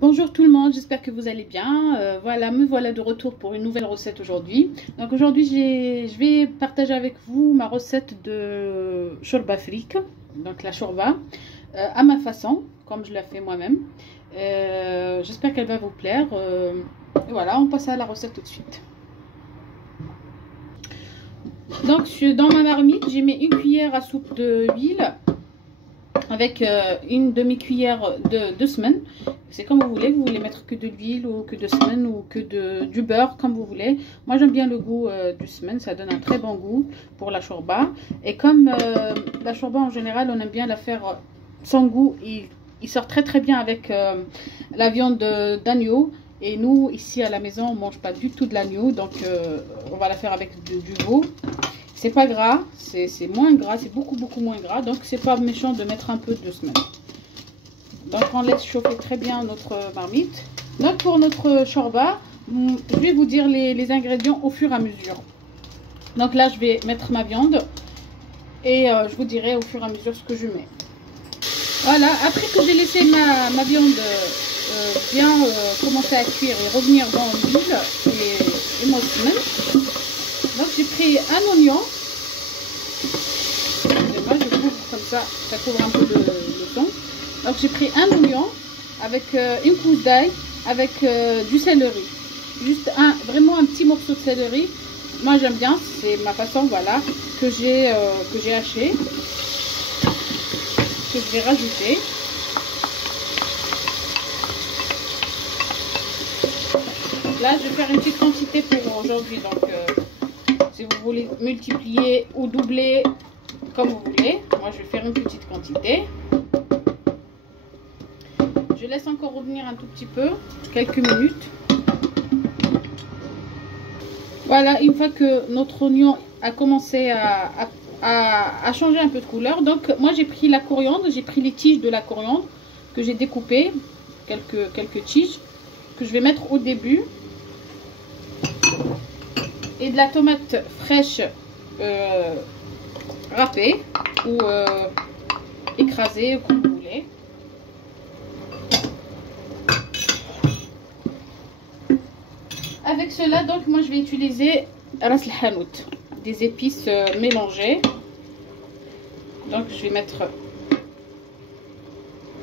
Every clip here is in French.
Bonjour tout le monde, j'espère que vous allez bien. Me voilà de retour pour une nouvelle recette aujourd'hui. Donc aujourd'hui, je vais partager avec vous ma recette de shorba fric, donc la shorba, à ma façon, comme je la fais moi-même. J'espère qu'elle va vous plaire. Et voilà, on passe à la recette tout de suite. Donc dans ma marmite, j'ai mis une cuillère à soupe d'huile avec une demi-cuillère de semaine. C'est comme vous voulez mettre que de l'huile ou que de semaine ou que du beurre, comme vous voulez. Moi j'aime bien le goût du semaine, ça donne un très bon goût pour la shorba. Et comme la shorba en général, on aime bien la faire sans goût, il sort très très bien avec la viande d'agneau. Et nous ici à la maison on mange pas du tout de l'agneau, donc on va la faire avec du veau. C'est pas gras, c'est moins gras, c'est beaucoup moins gras, donc c'est pas méchant de mettre un peu de semaine. Donc on laisse chauffer très bien notre marmite. Donc pour notre shorba, je vais vous dire les ingrédients au fur et à mesure. Donc là je vais mettre ma viande et je vous dirai au fur et à mesure ce que je mets. Voilà, après que j'ai laissé ma viande bien commencer à cuire et revenir dans l'huile et mon semaine. Donc j'ai pris un oignon. Et moi je couvre comme ça couvre un peu le son. Donc j'ai pris un oignon avec une gousse d'ail, avec du céleri. Juste vraiment un petit morceau de céleri. Moi j'aime bien, c'est ma façon, voilà, que j'ai haché, que je vais rajouter. Là je vais faire une petite quantité pour aujourd'hui, donc si vous voulez multiplier ou doubler comme vous voulez. Moi je vais faire une petite quantité. Je laisse encore revenir un tout petit peu, quelques minutes. Voilà, une fois que notre oignon a commencé à changer un peu de couleur, donc moi j'ai pris la coriandre, j'ai pris les tiges de la coriandre que j'ai découpées, quelques tiges que je vais mettre au début. Et de la tomate fraîche râpée ou écrasée comme vous voulez. Avec cela, donc moi je vais utiliser ras el hanout, des épices mélangées. Donc je vais mettre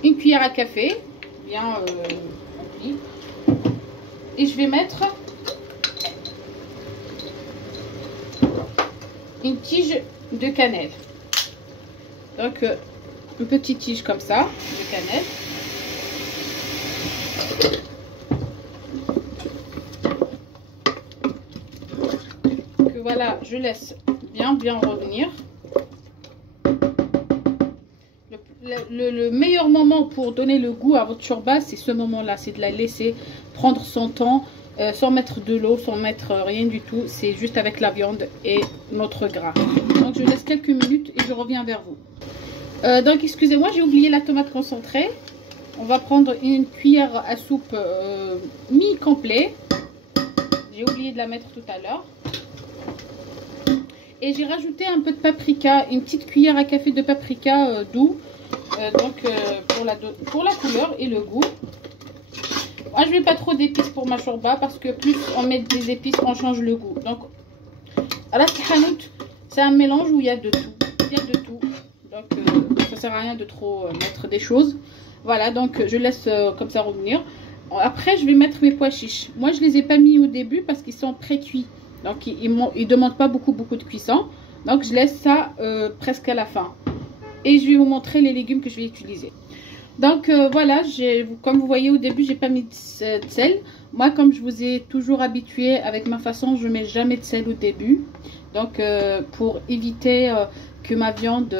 une cuillère à café bien remplie, et je vais mettre une tige de cannelle. Donc une petite tige comme ça de cannelle. Que voilà, je laisse bien revenir. Le meilleur moment pour donner le goût à votre shorba, c'est ce moment-là, c'est de la laisser prendre son temps. Sans mettre de l'eau, sans mettre rien du tout, c'est juste avec la viande et notre gras. Donc je laisse quelques minutes et je reviens vers vous. Donc excusez-moi, j'ai oublié la tomate concentrée. On va prendre une cuillère à soupe mi-complet. J'ai oublié de la mettre tout à l'heure. Et j'ai rajouté un peu de paprika, une petite cuillère à café de paprika doux, pour la couleur et le goût. Moi, je ne mets pas trop d'épices pour ma shorba parce que plus on met des épices, on change le goût. Donc, ras el hanout, c'est un mélange où il y a de tout. Il y a de tout. Donc, ça ne sert à rien de trop mettre des choses. Voilà, donc je laisse comme ça revenir. Après, je vais mettre mes pois chiches. Moi, je ne les ai pas mis au début parce qu'ils sont pré-cuits. Donc, ils ne demandent pas beaucoup de cuisson. Donc, je laisse ça presque à la fin. Et je vais vous montrer les légumes que je vais utiliser. Donc voilà, comme vous voyez au début, j'ai pas mis de sel. Moi, comme je vous ai toujours habitué avec ma façon, je mets jamais de sel au début. Donc pour éviter que ma viande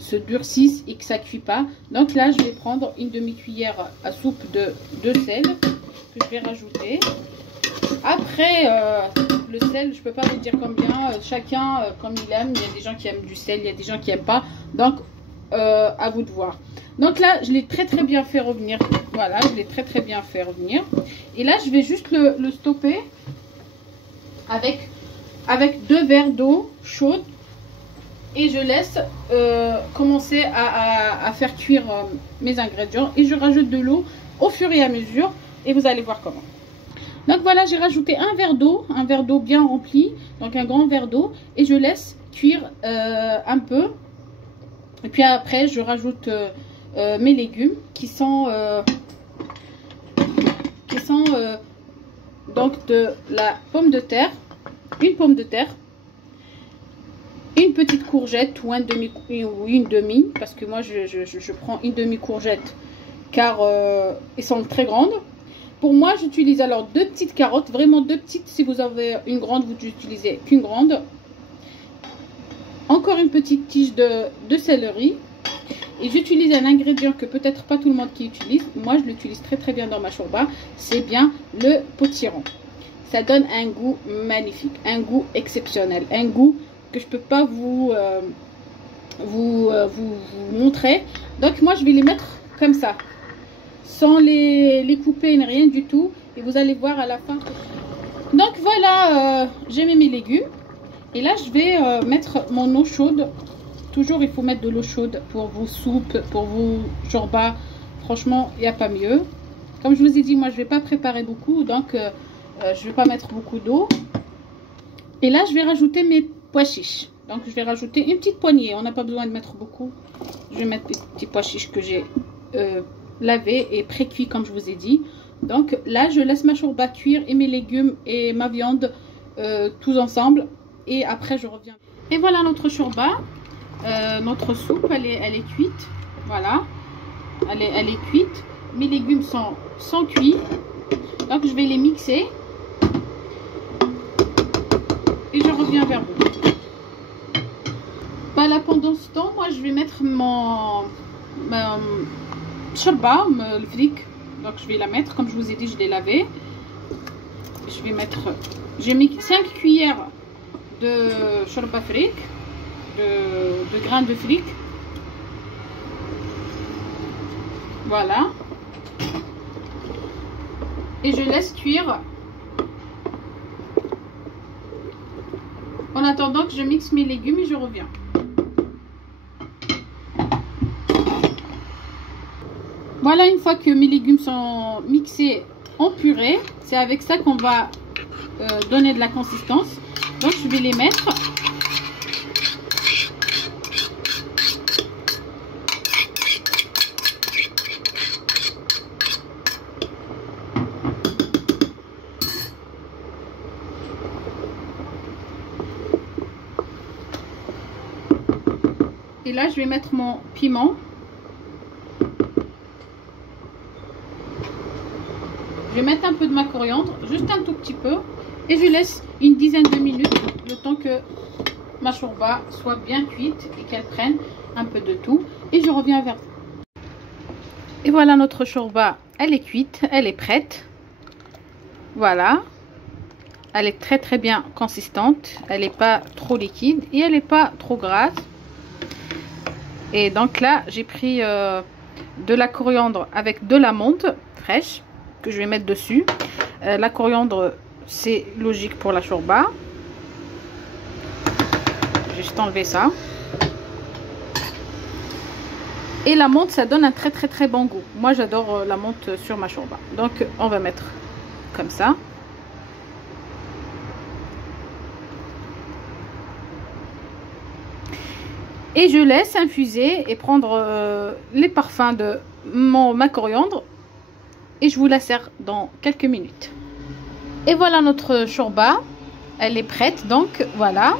se durcisse et que ça cuit pas. Donc là, je vais prendre une demi-cuillère à soupe de sel que je vais rajouter. Après, le sel, je peux pas vous dire combien. Chacun comme il aime. Il y a des gens qui aiment du sel, il y a des gens qui aiment pas. Donc à vous de voir. Donc là je l'ai très bien fait revenir. Voilà, je l'ai très bien fait revenir. Et là je vais juste le stopper avec 2 verres d'eau chaude. Et je laisse commencer à faire cuire mes ingrédients. Et je rajoute de l'eau au fur et à mesure et vous allez voir comment. Donc voilà, j'ai rajouté un verre d'eau bien rempli, donc un grand verre d'eau, et je laisse cuire un peu. Et puis après, je rajoute mes légumes qui sont donc de la pomme de terre, une pomme de terre, une petite courgette ou une demi, parce que moi je prends une demi courgette car ils sont très grandes. Pour moi, j'utilise alors 2 petites carottes, vraiment 2 petites. Si vous avez une grande, vous n'utilisez qu'une grande. Encore une petite tige de céleri. Et j'utilise un ingrédient que peut-être pas tout le monde qui utilise. Moi, je l'utilise très très bien dans ma shorba. C'est bien le potiron. Ça donne un goût magnifique, un goût exceptionnel, un goût que je peux pas vous montrer. Donc moi, je vais les mettre comme ça, sans les couper, rien du tout. Et vous allez voir à la fin. Donc voilà, j'ai mis mes légumes. Et là, je vais mettre mon eau chaude. Toujours, il faut mettre de l'eau chaude pour vos soupes, pour vos shorba. Franchement, il n'y a pas mieux. Comme je vous ai dit, moi, je ne vais pas préparer beaucoup. Donc, je ne vais pas mettre beaucoup d'eau. Et là, je vais rajouter mes pois chiches. Donc, je vais rajouter une petite poignée. On n'a pas besoin de mettre beaucoup. Je vais mettre les petits pois chiches que j'ai lavé et pré-cuit comme je vous ai dit. Donc là, je laisse ma shorba cuire et mes légumes et ma viande tous ensemble. Et après, je reviens. Et voilà notre shorba. Notre soupe, elle est cuite. Voilà. Elle est cuite. Mes légumes sont cuits. Donc, je vais les mixer. Et je reviens vers vous. Voilà, pendant ce temps, moi, je vais mettre ma shorba, le fric. Donc, je vais la mettre. Comme je vous ai dit, je l'ai lavé. Je vais mettre... J'ai mis 5 cuillères de shorba fric. De grains de fric. Voilà. Et je laisse cuire. En attendant que je mixe mes légumes et je reviens. Voilà, une fois que mes légumes sont mixés en purée, c'est avec ça qu'on va donner de la consistance. Donc je vais les mettre. Et là, je vais mettre mon piment. Je vais mettre un peu de ma coriandre, juste un tout petit peu. Et je laisse une dizaine de minutes, le temps que ma shorba soit bien cuite et qu'elle prenne un peu de tout. Et je reviens vers vous. Et voilà, notre shorba, elle est cuite, elle est prête. Voilà. Elle est très très bien consistante. Elle n'est pas trop liquide et elle n'est pas trop grasse. Et donc là, j'ai pris de la coriandre avec de la menthe fraîche que je vais mettre dessus. La coriandre, c'est logique pour la shorba. Je vais juste enlever ça. Et la menthe, ça donne un très très très bon goût. Moi, j'adore la menthe sur ma shorba. Donc, on va mettre comme ça. Et je laisse infuser et prendre les parfums de ma coriandre. Et je vous la sers dans quelques minutes. Et voilà notre shorba. Elle est prête. Donc voilà.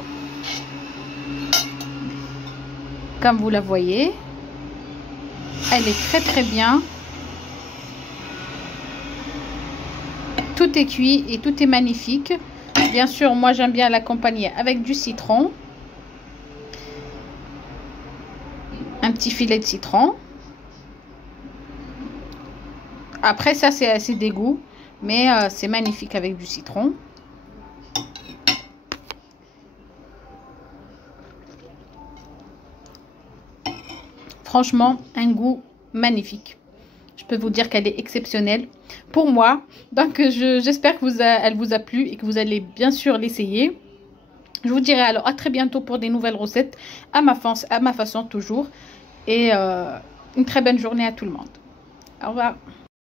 Comme vous la voyez. Elle est très très bien. Tout est cuit et tout est magnifique. Bien sûr, moi j'aime bien l'accompagner avec du citron. Un petit filet de citron. Après ça, c'est assez dégoût, mais c'est magnifique avec du citron. Franchement, un goût magnifique. Je peux vous dire qu'elle est exceptionnelle pour moi. Donc j'espère que elle vous a plu et que vous allez bien sûr l'essayer. Je vous dirai alors à très bientôt pour des nouvelles recettes à ma façon toujours. Et une très bonne journée à tout le monde. Au revoir.